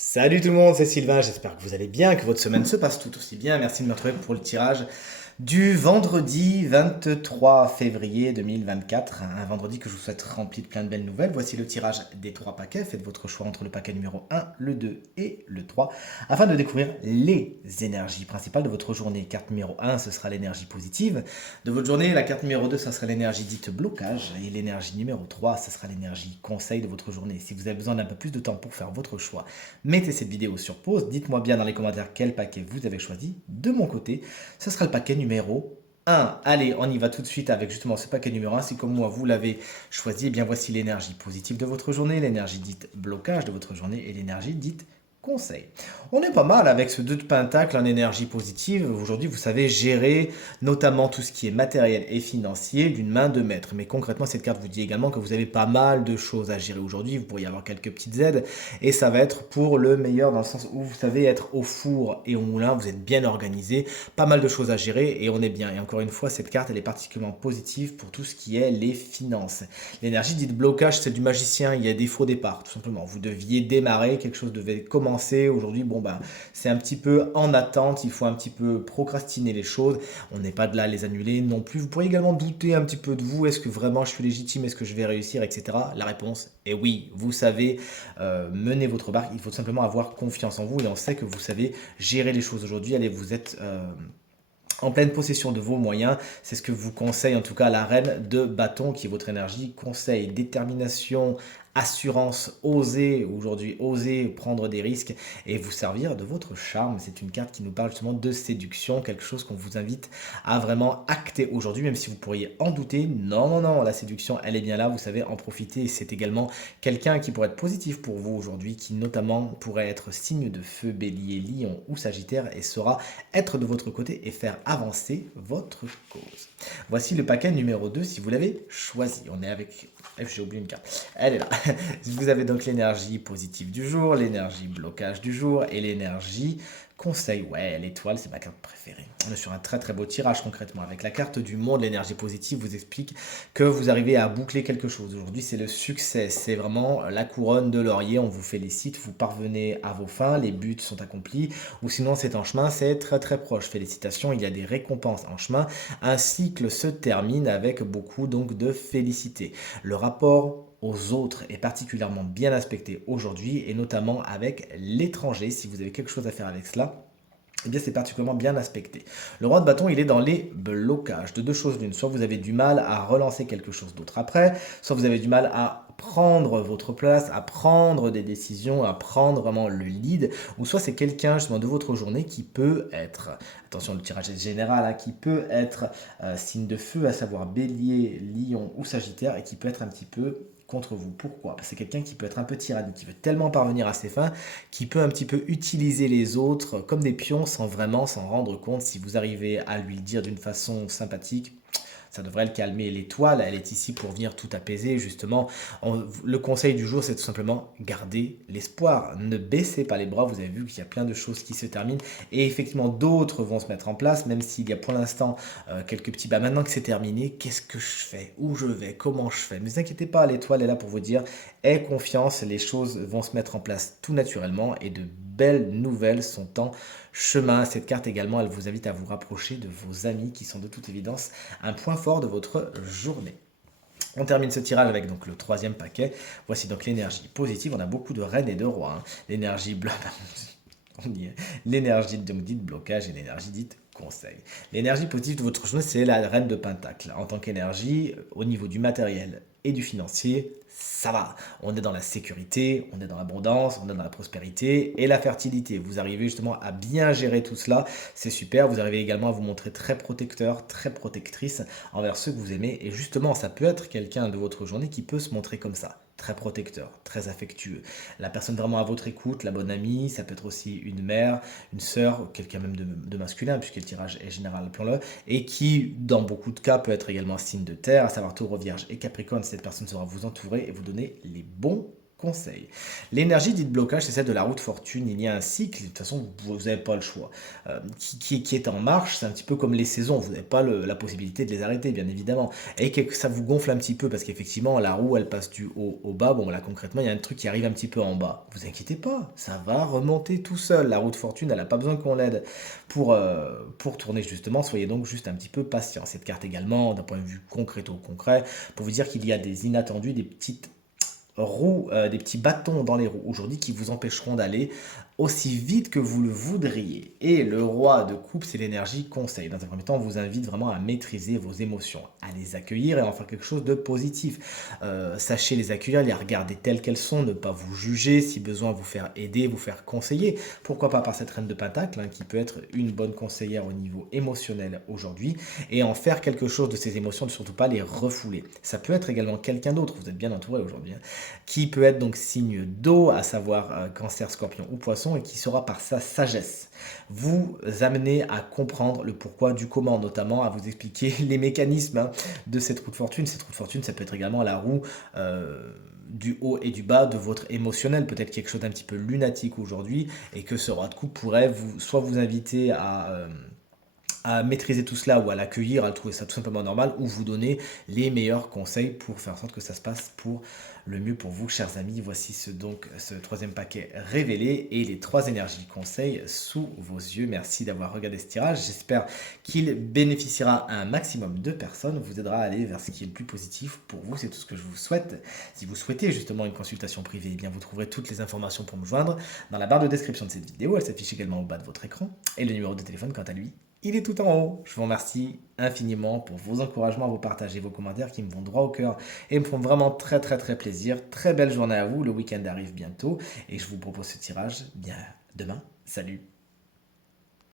Salut tout le monde, c'est Sylvain, j'espère que vous allez bien, que votre semaine se passe tout aussi bien. Merci de me retrouver pour le tirage du vendredi 23 février 2024, un vendredi que je vous souhaite rempli de plein de belles nouvelles. Voici le tirage des trois paquets. Faites votre choix entre le paquet numéro 1, le 2 et le 3 afin de découvrir les énergies principales de votre journée. Carte numéro 1, ce sera l'énergie positive de votre journée. La carte numéro 2, ce sera l'énergie dite blocage. Et l'énergie numéro 3, ce sera l'énergie conseil de votre journée. Si vous avez besoin d'un peu plus de temps pour faire votre choix, mettez cette vidéo sur pause. Dites-moi bien dans les commentaires quel paquet vous avez choisi. De mon côté, ce sera le paquet numéro 1. Allez, on y va tout de suite avec justement ce paquet numéro 1. Si comme moi vous l'avez choisi, eh bien voici l'énergie positive de votre journée, l'énergie dite blocage de votre journée et l'énergie dite conseil. On est pas mal avec ce 2 de pentacle en énergie positive. Aujourd'hui, vous savez gérer notamment tout ce qui est matériel et financier d'une main de maître. Mais concrètement, cette carte vous dit également que vous avez pas mal de choses à gérer aujourd'hui. Vous pourriez avoir quelques petites aides et ça va être pour le meilleur dans le sens où vous savez être au four et au moulin. Vous êtes bien organisé, pas mal de choses à gérer et on est bien. Et encore une fois, cette carte, elle est particulièrement positive pour tout ce qui est les finances. L'énergie dite blocage, c'est du magicien. Il y a des faux départs, tout simplement. Vous deviez démarrer, quelque chose devait commencer. Aujourd'hui, bon ben, c'est un petit peu en attente. Il faut un petit peu procrastiner les choses. On n'est pas de là à les annuler non plus. Vous pourriez également douter un petit peu de vous. Est-ce que vraiment je suis légitime? Est-ce que je vais réussir, etc. La réponse est oui. Vous savez mener votre barque. Il faut tout simplement avoir confiance en vous et on sait que vous savez gérer les choses aujourd'hui. Allez, vous êtes en pleine possession de vos moyens. C'est ce que vous conseille en tout cas la reine de bâton qui est votre énergie. Conseil, détermination, assurance, oser aujourd'hui, oser prendre des risques et vous servir de votre charme. C'est une carte qui nous parle justement de séduction, quelque chose qu'on vous invite à vraiment acter aujourd'hui, même si vous pourriez en douter. Non, non, non, la séduction, elle est bien là, vous savez en profiter. Et c'est également quelqu'un qui pourrait être positif pour vous aujourd'hui, qui notamment pourrait être signe de feu, bélier, lion ou sagittaire et saura être de votre côté et faire avancer votre cause. Voici le paquet numéro 2 si vous l'avez choisi. On est avec... J'ai oublié une carte. Elle est là. Vous avez donc l'énergie positive du jour, l'énergie blocage du jour et l'énergie conseil. Ouais, l'étoile, c'est ma carte préférée. On est sur un très très beau tirage concrètement. Avec la carte du monde, l'énergie positive vous explique que vous arrivez à boucler quelque chose. Aujourd'hui, c'est le succès. C'est vraiment la couronne de laurier. On vous félicite. Vous parvenez à vos fins. Les buts sont accomplis. Ou sinon, c'est en chemin. C'est très très proche. Félicitations. Il y a des récompenses en chemin. Un cycle se termine avec beaucoup donc de félicité. Le rapport aux autres est particulièrement bien aspecté aujourd'hui et notamment avec l'étranger. Si vous avez quelque chose à faire avec cela, eh bien c'est particulièrement bien aspecté. Le roi de bâton, il est dans les blocages de deux choses l'une. Soit vous avez du mal à relancer quelque chose d'autre après, soit vous avez du mal à prendre votre place, à prendre des décisions, à prendre vraiment le lead, ou soit c'est quelqu'un justement de votre journée qui peut être, attention le tirage est général, hein, qui peut être signe de feu, à savoir bélier, lion ou sagittaire, et qui peut être un petit peu contre vous. Pourquoi? Parce que c'est quelqu'un qui peut être un peu tyrannique, qui veut tellement parvenir à ses fins, qui peut un petit peu utiliser les autres comme des pions sans vraiment s'en rendre compte. Si vous arrivez à lui le dire d'une façon sympathique, ça devrait le calmer. L'étoile, elle est ici pour venir tout apaiser, justement. Le conseil du jour, c'est tout simplement garder l'espoir. Ne baissez pas les bras. Vous avez vu qu'il y a plein de choses qui se terminent. Et effectivement, d'autres vont se mettre en place, même s'il y a pour l'instant quelques petits... Bah maintenant que c'est terminé, qu'est-ce que je fais? Où je vais? Comment je fais? Ne vous inquiétez pas, l'étoile est là pour vous dire, aie confiance, les choses vont se mettre en place tout naturellement et de belles nouvelles sont en chemin. Cette carte également, elle vous invite à vous rapprocher de vos amis qui sont de toute évidence un point fort de votre journée. On termine ce tirage avec donc le troisième paquet. Voici donc l'énergie positive. On a beaucoup de reines et de rois, hein. L'énergie bleue, l'énergie donc dite blocage et l'énergie dite conseil. L'énergie positive de votre journée, c'est la reine de pentacle. En tant qu'énergie, au niveau du matériel et du financier, ça va. On est dans la sécurité, on est dans l'abondance, on est dans la prospérité et la fertilité. Vous arrivez justement à bien gérer tout cela, c'est super. Vous arrivez également à vous montrer très protecteur, très protectrice envers ceux que vous aimez. Et justement, ça peut être quelqu'un de votre journée qui peut se montrer comme ça. Très protecteur, très affectueux. La personne vraiment à votre écoute, la bonne amie, ça peut être aussi une mère, une sœur, quelqu'un même de masculin, puisque le tirage est général, appelons-le, et qui, dans beaucoup de cas, peut être également signe de terre, à savoir Taureau, Vierge et Capricorne. Cette personne saura vous entourer et vous donner les bons conseil. L'énergie dite blocage, c'est celle de la roue de fortune. Il y a un cycle, de toute façon, vous n'avez pas le choix. Qui est en marche, c'est un petit peu comme les saisons. Vous n'avez pas la possibilité de les arrêter, bien évidemment. Et que ça vous gonfle un petit peu, parce qu'effectivement, la roue, elle passe du haut au bas. Bon, là, concrètement, il y a un truc qui arrive un petit peu en bas. Vous inquiétez pas, ça va remonter tout seul. La roue de fortune, elle n'a pas besoin qu'on l'aide pour tourner, justement. Soyez donc juste un petit peu patient. Cette carte également, d'un point de vue concret, pour vous dire qu'il y a des inattendus, des petites roues, des petits bâtons dans les roues aujourd'hui qui vous empêcheront d'aller aussi vite que vous le voudriez. Et le roi de coupe, c'est l'énergie conseil. Dans un premier temps, on vous invite vraiment à maîtriser vos émotions, à les accueillir et à en faire quelque chose de positif. Sachez les accueillir, les regarder telles qu'elles sont, ne pas vous juger, si besoin vous faire aider, vous faire conseiller. Pourquoi pas par cette reine de pentacle, qui peut être une bonne conseillère au niveau émotionnel aujourd'hui, et en faire quelque chose de ces émotions, ne surtout pas les refouler. Ça peut être également quelqu'un d'autre, vous êtes bien entouré aujourd'hui, qui peut être donc signe d'eau, à savoir cancer, scorpion ou poisson, et qui sera par sa sagesse vous amener à comprendre le pourquoi du comment, notamment à vous expliquer les mécanismes de cette roue de fortune. Cette roue de fortune, ça peut être également la roue du haut et du bas de votre émotionnel, peut-être quelque chose d'un petit peu lunatique aujourd'hui, et que ce roi de coupe pourrait soit vous inviter à maîtriser tout cela ou à l'accueillir, à le trouver ça tout simplement normal, ou vous donner les meilleurs conseils pour faire en sorte que ça se passe pour le mieux pour vous, chers amis. Voici ce troisième paquet révélé et les 3 énergies conseils sous vos yeux. Merci d'avoir regardé ce tirage. J'espère qu'il bénéficiera à un maximum de personnes, vous aidera à aller vers ce qui est le plus positif pour vous. C'est tout ce que je vous souhaite. Si vous souhaitez justement une consultation privée, eh bien vous trouverez toutes les informations pour me joindre dans la barre de description de cette vidéo. Elle s'affiche également au bas de votre écran. Et le numéro de téléphone, quant à lui, il est tout en haut. Je vous remercie infiniment pour vos encouragements, vos partages et vos commentaires qui me vont droit au cœur et me font vraiment très plaisir. Très belle journée à vous. Le week-end arrive bientôt et je vous propose ce tirage bien demain. Salut!